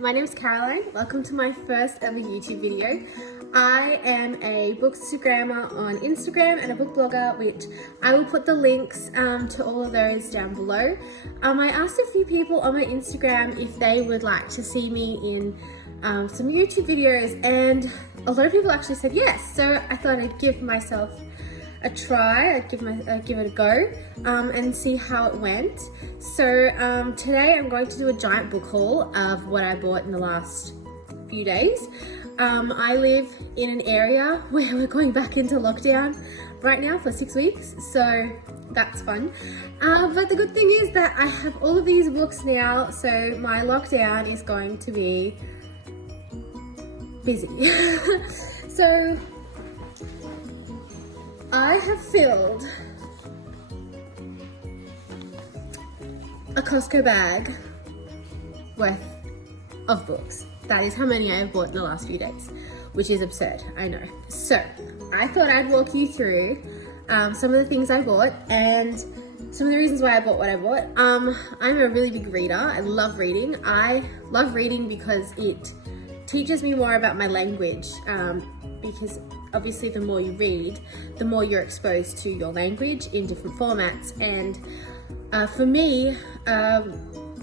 my name is Caroline. Welcome to my first ever YouTube video. I am a bookstagrammer on Instagram and a book blogger, which I will put the links to all of those down below. I asked a few people on my Instagram if they would like to see me in some YouTube videos, and a lot of people actually said yes. So I thought I'd give myself a try. I'd give it a go and see how it went. So today I'm going to do a giant book haul of what I bought in the last few days. I live in an area where we're going back into lockdown right now for 6 weeks, so that's fun. But the good thing is that I have all of these books now, so my lockdown is going to be busy. So I have filled a Costco bag worth of books. That is how many I have bought in the last few days, which is absurd, I know. So I thought I'd walk you through some of the things I bought and some of the reasons why I bought what I bought. I'm a really big reader. I love reading. I love reading because it teaches me more about my language, because obviously the more you read, the more you're exposed to your language in different formats. And for me,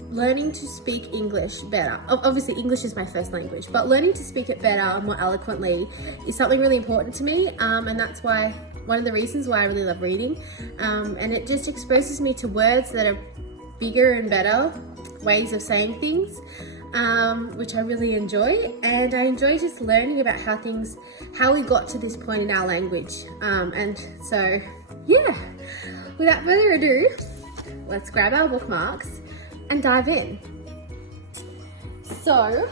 learning to speak English better, obviously English is my first language, but learning to speak it better and more eloquently is something really important to me, and that's why one of the reasons why I really love reading, and it just exposes me to words that are bigger and better ways of saying things, which I really enjoy. And I enjoy just learning about how we got to this point in our language. And so, yeah, without further ado, let's grab our bookmarks and dive in. So,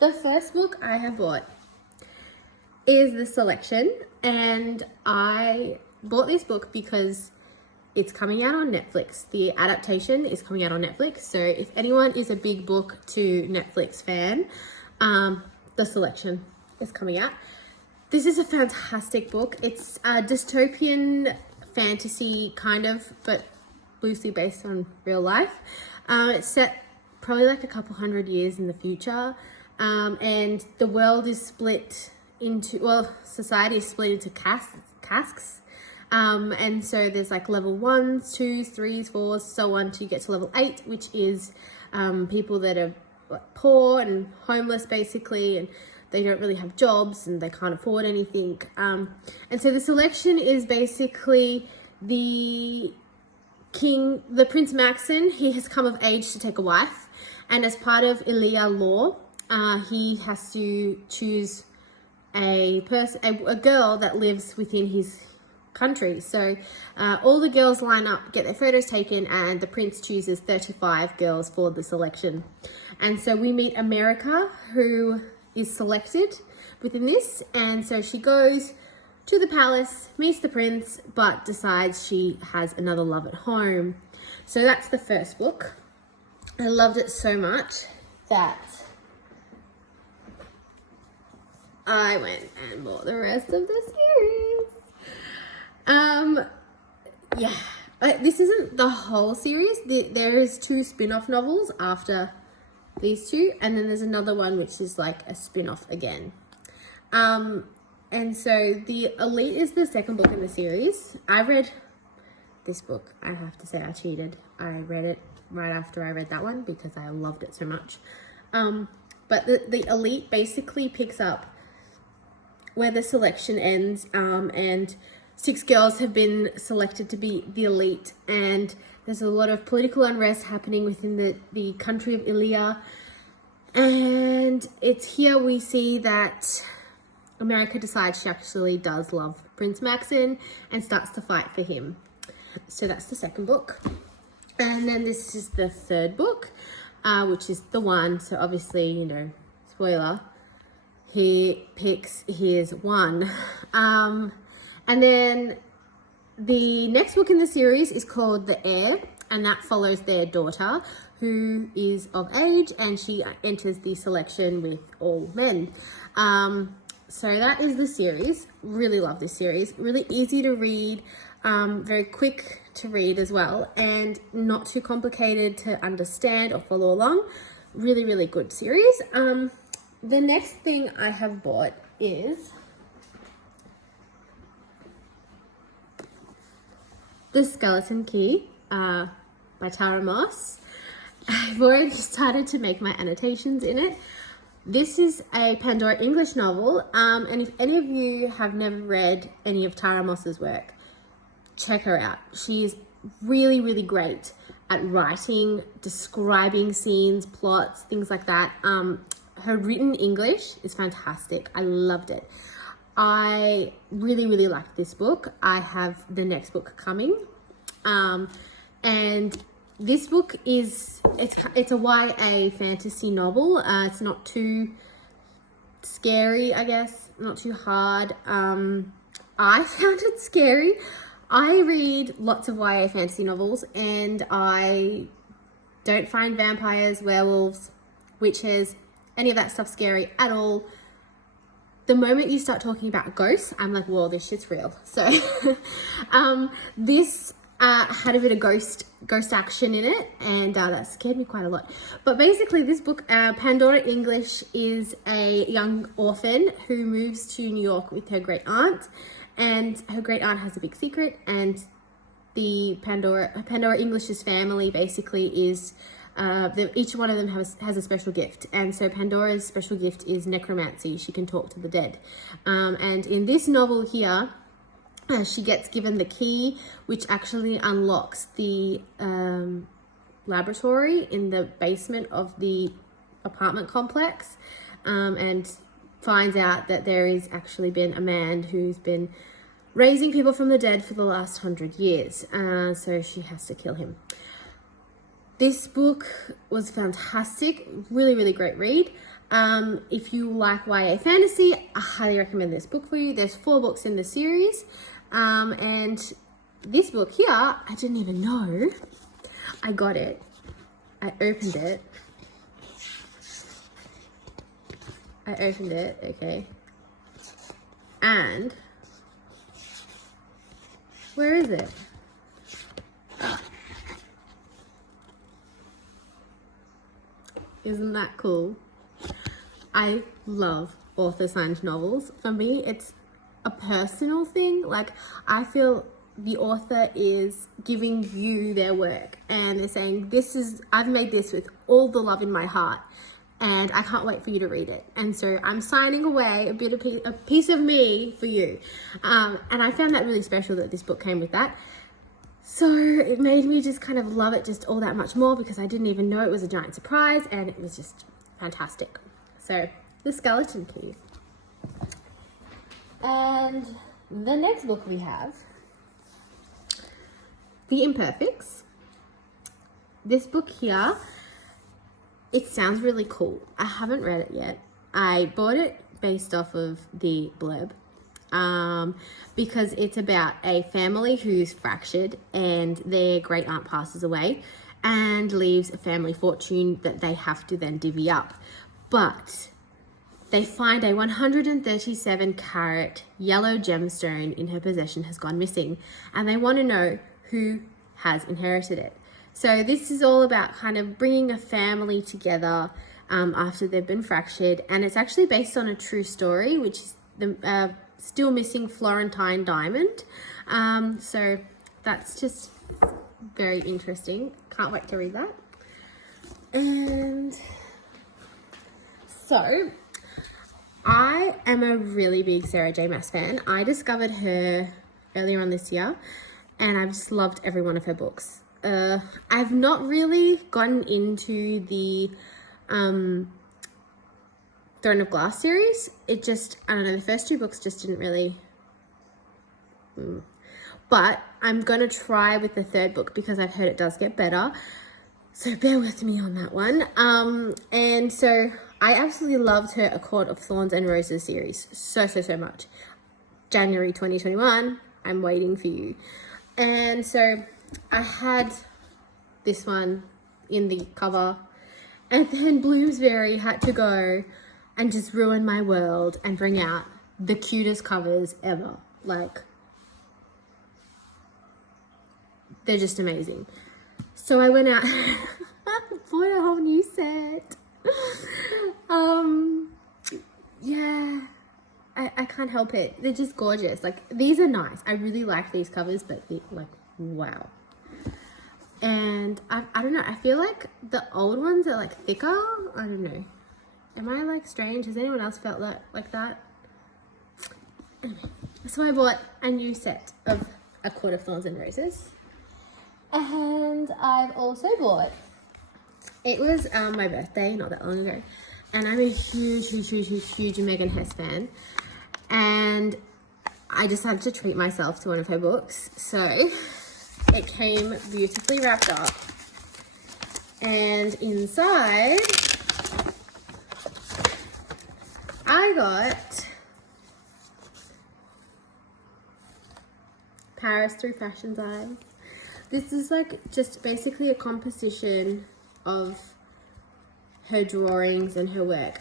the first book I have bought is The Selection, and I bought this book because it's coming out on Netflix. The adaptation is coming out on Netflix. So if anyone is a big book to Netflix fan, The Selection is coming out. This is a fantastic book. It's a dystopian fantasy kind of, but loosely based on real life. It's set probably like a couple hundred years in the future. And the world is split into, well, society is split into castes. And so there's like level 1s, 2s, 3s, 4s, so on till you get to level 8, which is people that are poor and homeless basically, and they don't really have jobs and they can't afford anything. And so The Selection is basically the Prince Maxon. He has come of age to take a wife, and as part of Ilia law, he has to choose a girl that lives within his country. So all the girls line up, get their photos taken, and the prince chooses 35 girls for the selection. And so we meet America, who is selected within this, and so she goes to the palace, meets the prince, but decides she has another love at home. So that's the first book. I loved it so much that I went and bought the rest of the series. Yeah, this isn't the whole series. There is 2 spin-off novels after these 2, and then there's another one which is like a spin-off again. And so The Elite is the second book in the series. I read this book. I have to say I cheated. I read it right after I read that one because I loved it so much. But the Elite basically picks up where The Selection ends, and 6 girls have been selected to be the elite, and there's a lot of political unrest happening within the country of Ilia. And it's here we see that America decides she actually does love Prince Maxon and starts to fight for him. So that's the second book. And then this is the third book, which is The One. So obviously, you know, spoiler, he picks his one. And then the next book in the series is called The Heir, and that follows their daughter, who is of age, and she enters the selection with all men. So that is the series. Really love this series. Really easy to read, very quick to read as well, and not too complicated to understand or follow along. really, really good series. The next thing I have bought is The Skeleton Key by Tara Maas. I've already started to make my annotations in it. This is a Pandora English novel, and if any of you have never read any of Tara Maas's work, check her out. She's really, really great at writing, describing scenes, plots, things like that. Her written English is fantastic. I loved it. I really, really liked this book. I have the next book coming. And this book is, it's a YA fantasy novel. It's not too scary, I guess, not too hard. I found it scary. I read lots of YA fantasy novels and I don't find vampires, werewolves, witches, any of that stuff scary at all. The moment you start talking about ghosts, I'm like, whoa, this shit's real. So this had a bit of ghost action in it, and that scared me quite a lot. But basically this book, Pandora English, is a young orphan who moves to New York with her great aunt, and her great aunt has a big secret, and the Pandora English's family basically is each one of them has a special gift, and so Pandora's special gift is necromancy. She can talk to the dead, and in this novel here, she gets given the key, which actually unlocks the laboratory in the basement of the apartment complex, and finds out that there has actually been a man who's been raising people from the dead for the last 100 years. So she has to kill him. This book was fantastic. Really, really great read. If you like YA fantasy, I highly recommend this book for you. There's 4 books in the series. And this book here, I didn't even know. I got it. I opened it. Okay. And where is it? Isn't that cool? I love author-signed novels. For me, it's a personal thing. Like, I feel the author is giving you their work and they're saying, I've made this with all the love in my heart and I can't wait for you to read it. And so I'm signing away a piece of me for you. And I found that really special that this book came with that. So it made me just kind of love it just all that much more, because I didn't even know it was a giant surprise, and it was just fantastic. So, The Skeleton Key. And the next book we have, The Imperfects. This book here, it sounds really cool. I haven't read it yet. I bought it based off of the blurb. Because it's about a family who's fractured and their great aunt passes away and leaves a family fortune that they have to then divvy up. But they find a 137 carat yellow gemstone in her possession has gone missing, and they want to know who has inherited it. So this is all about kind of bringing a family together after they've been fractured, and it's actually based on a true story, which is the still missing Florentine diamond. So that's just very interesting. Can't wait to read that. And so I am a really big Sarah J. Maas fan. I discovered her earlier on this year and I've just loved every one of her books. I've not really gotten into the Throne of Glass series. It just, I don't know, the first 2 books just didn't really... But I'm going to try with the 3rd book because I've heard it does get better. So bear with me on that one. And so I absolutely loved her A Court of Thorns and Roses series so much. January 2021, I'm waiting for you. And so I had this one in the cover, and then Bloomsbury had to go and just ruin my world and bring out the cutest covers ever. Like, they're just amazing. So I went out bought a whole new set. Yeah, I can't help it. They're just gorgeous. Like, these are nice. I really like these covers, but like, wow. And I don't know. I feel like the old ones are like thicker. I don't know. Am I like strange? Has anyone else felt that like that? Anyway, so I bought a new set of A Court of Thorns and Roses. And I've also bought, it was my birthday not that long ago, and I'm a huge Megan Hess fan, and I just had to treat myself to one of her books. So it came beautifully wrapped up, and inside I got Paris Through Fashion's Eyes. This is like just basically a composition of her drawings and her work.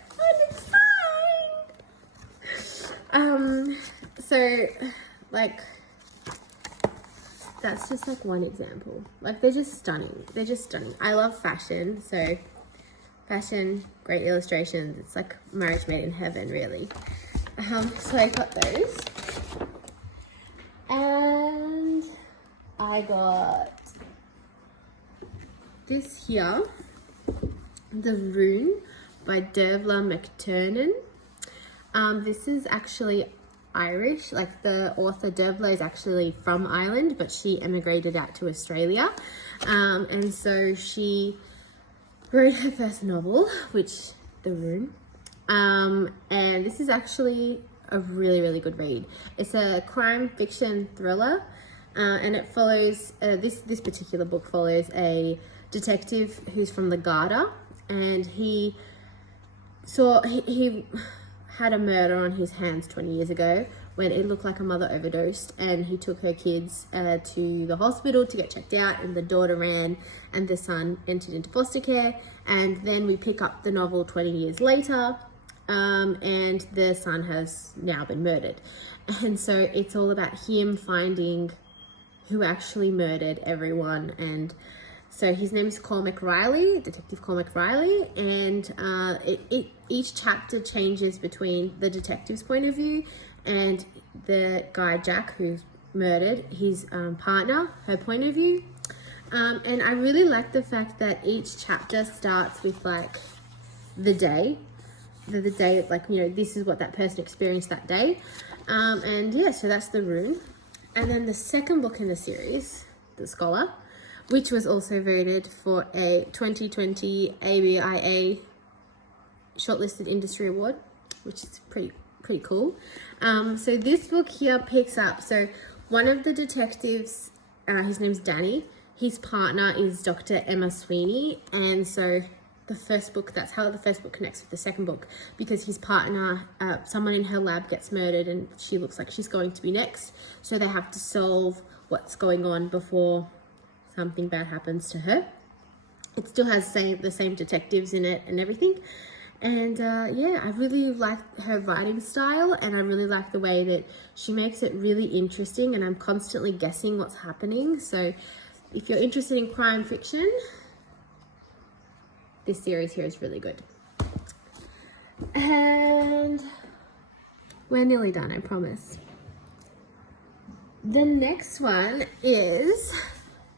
So like, that's just like one example. Like, they're just stunning. They're just stunning. I love fashion, so fashion, great illustrations. It's like marriage made in heaven, really. So I got those. And I got this here, The Rune by Dervla McTiernan. This is actually Irish. Like, the author Dervla is actually from Ireland, but she emigrated out to Australia. And so she wrote her first novel, which, The Rune. And this is actually a really good read. It's a crime fiction thriller, and it follows, this particular book follows a detective who's from the Garda, and he had a murder on his hands 20 years ago when it looked like a mother overdosed, and he took her kids to the hospital to get checked out, and the daughter ran and the son entered into foster care. And then we pick up the novel 20 years later, and the son has now been murdered. And so it's all about him finding who actually murdered everyone. And so his name's Cormac Riley, Detective Cormac Riley, and each chapter changes between the detective's point of view and the guy Jack who's murdered, his partner, her point of view. And I really like the fact that each chapter starts with like the day, like, you know, this is what that person experienced that day. And yeah, so that's The Rune. And then the second book in the series, The Scholar, which was also voted for a 2020 ABIA Shortlisted Industry Award, which is pretty cool. So this book here picks up, so one of the detectives, his name's Danny, his partner is Dr. Emma Sweeney, and so the first book, that's how the first book connects with the second book, because his partner, someone in her lab gets murdered and she looks like she's going to be next, so they have to solve what's going on before something bad happens to her. It still has the same detectives in it and everything. And yeah, I really like her writing style, and I really like the way that she makes it really interesting, and I'm constantly guessing what's happening. So if you're interested in crime fiction, this series here is really good. And we're nearly done, I promise. The next one is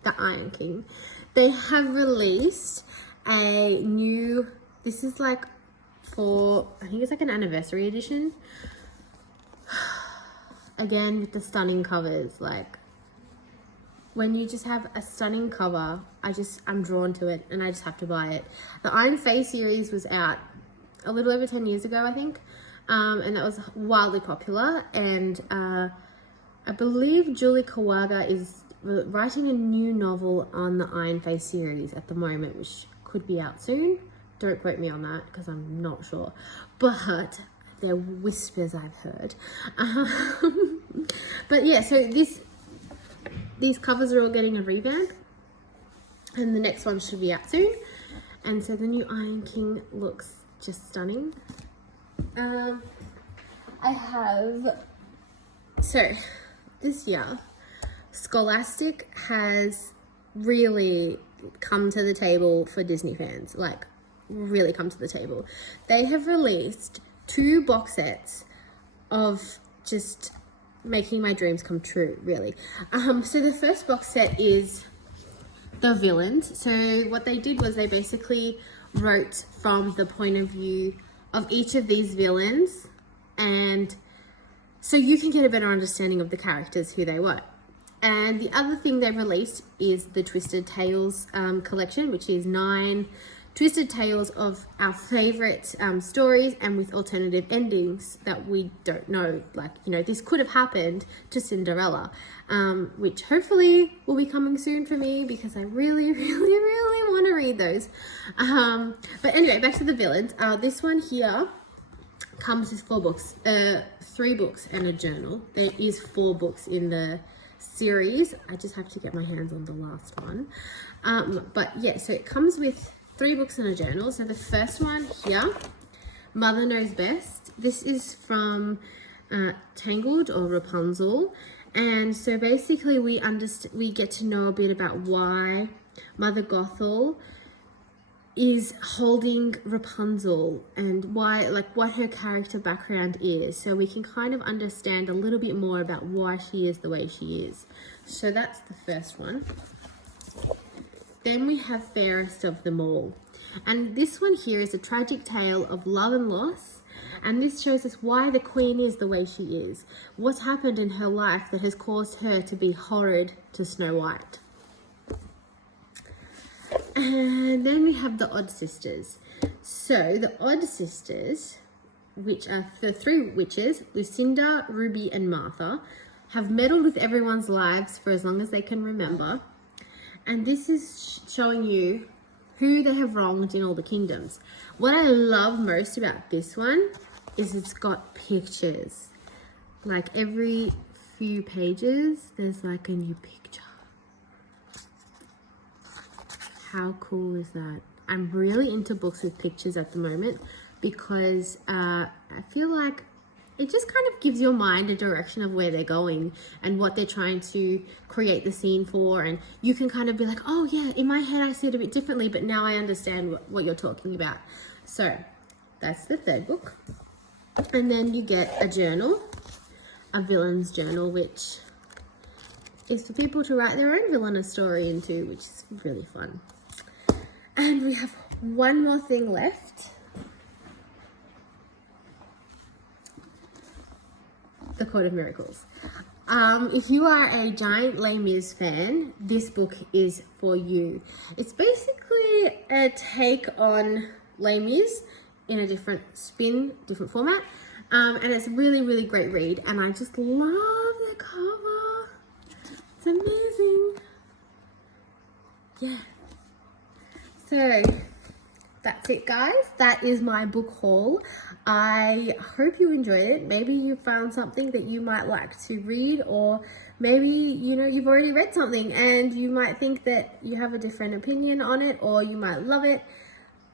The Iron King. They have released a new, this is like for, I think it's like an anniversary edition. Again, with the stunning covers. Like, when you just have a stunning cover, I'm drawn to it and I just have to buy it. The Iron Face series was out a little over 10 years ago, I think. And that was wildly popular. And I believe Julie Kawaga is writing a new novel on the Iron Face series at the moment, which could be out soon. Don't quote me on that because I'm not sure. But they're whispers I've heard. But yeah, so these covers are all getting a revamp, and the next one should be out soon. And so the new Iron King looks just stunning. So this year, Scholastic has really come to the table for Disney fans. Like, really come to the table. They have released 2 box sets of just making my dreams come true, really. So the first box set is the villains. So what they did was they basically wrote from the point of view of each of these villains, and so you can get a better understanding of the characters, who they were. And the other thing they released is the Twisted Tales collection, which is 9 Twisted Tales of our favorite stories, and with alternative endings that we don't know. Like, you know, this could have happened to Cinderella, which hopefully will be coming soon for me, because I really, really, really want to read those. But anyway, back to the villains. This one here comes with 4 books, 3 books and a journal. There is 4 books in the series. I just have to get my hands on the last one. But yeah, so it comes with 3 books and a journal. So the first one here, Mother Knows Best. This is from Tangled or Rapunzel. And so basically we get to know a bit about why Mother Gothel is holding Rapunzel, and why, like, what her character background is, so we can kind of understand a little bit more about why she is the way she is. So that's the first one. Then we have Fairest of Them All, and this one here is a tragic tale of love and loss, and this shows us why the Queen is the way she is, what's happened in her life that has caused her to be horrid to Snow White. And then we have the Odd Sisters. So the Odd Sisters, which are the 3 witches, Lucinda, Ruby and Martha, have meddled with everyone's lives for as long as they can remember. And this is showing you who they have wronged in all the kingdoms. What I love most about this one is it's got pictures. Like every few pages, there's like a new picture. How cool is that? I'm really into books with pictures at the moment, because I feel like it just kind of gives your mind a direction of where they're going and what they're trying to create the scene for. And you can kind of be like, oh yeah, in my head I see it a bit differently, but now I understand what you're talking about. So that's the 3rd book. And then you get a journal, a villain's journal, which is for people to write their own villainous story into, which is really fun. And we have one more thing left. The Court of Miracles. If you are a giant Les Mis fan, this book is for you. It's basically a take on Les Mis in a different spin, different format. And it's a really, really great read. And I just love the cover. It's amazing. Yeah. So that's it, guys. That is my book haul. I hope you enjoyed it. Maybe you found something that you might like to read, or maybe, you know, you've already read something and you might think that you have a different opinion on it, or you might love it.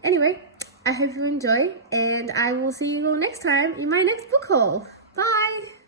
Anyway, I hope you enjoy, and I will see you all next time in my next book haul. Bye!